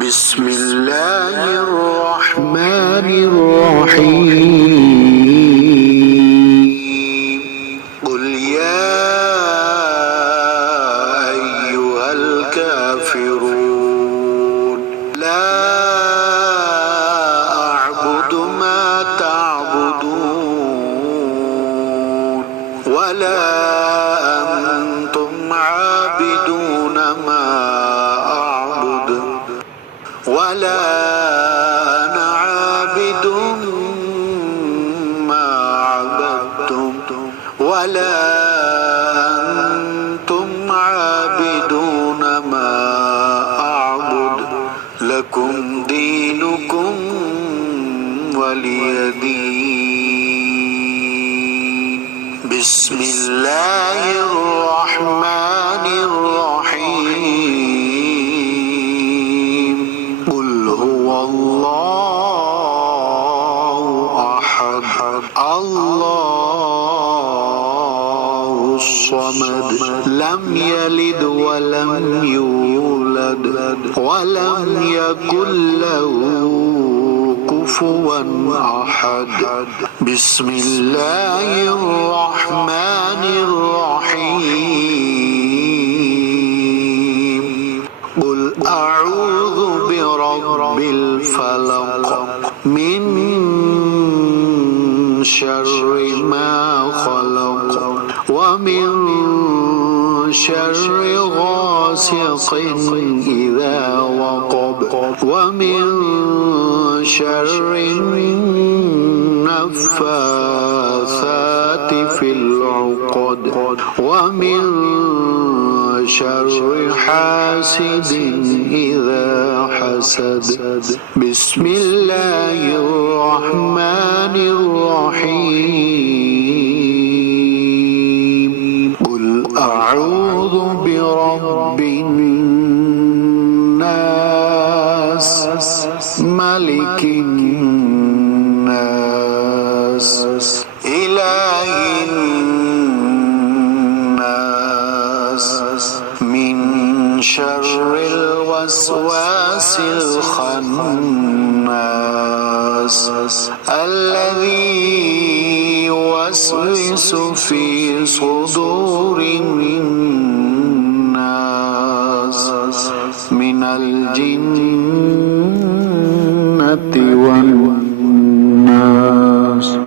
بسم الله الرحمن الرحيم قل يا أيها الكافرون لا أعبد ما تعبدون ولا أنتم عابدون ما أعبد ولا أنا عابد ما عبدتم ولا أنتم عابدون ما أعبد لكم دينكم ولي دين بسم الله الرحمن الرحيم قل هو الله أحد الله الصمد لم يلد ولم يولد ولم يكن له كفوا أحد بسم الله الرحمن الرحيم قل أعوذ برب الفلق من شر ما خلق ومن شر غاسق إذا وقب ومن شر النفاثات في العقد ومن شر حاسد إذا حسد بسم الله الرحمن الرحيم قل أعوذ برب الناس ملك الناس إله الناس من شر الوسواس الخناس الذي يوسوس في صدور الناس من الجن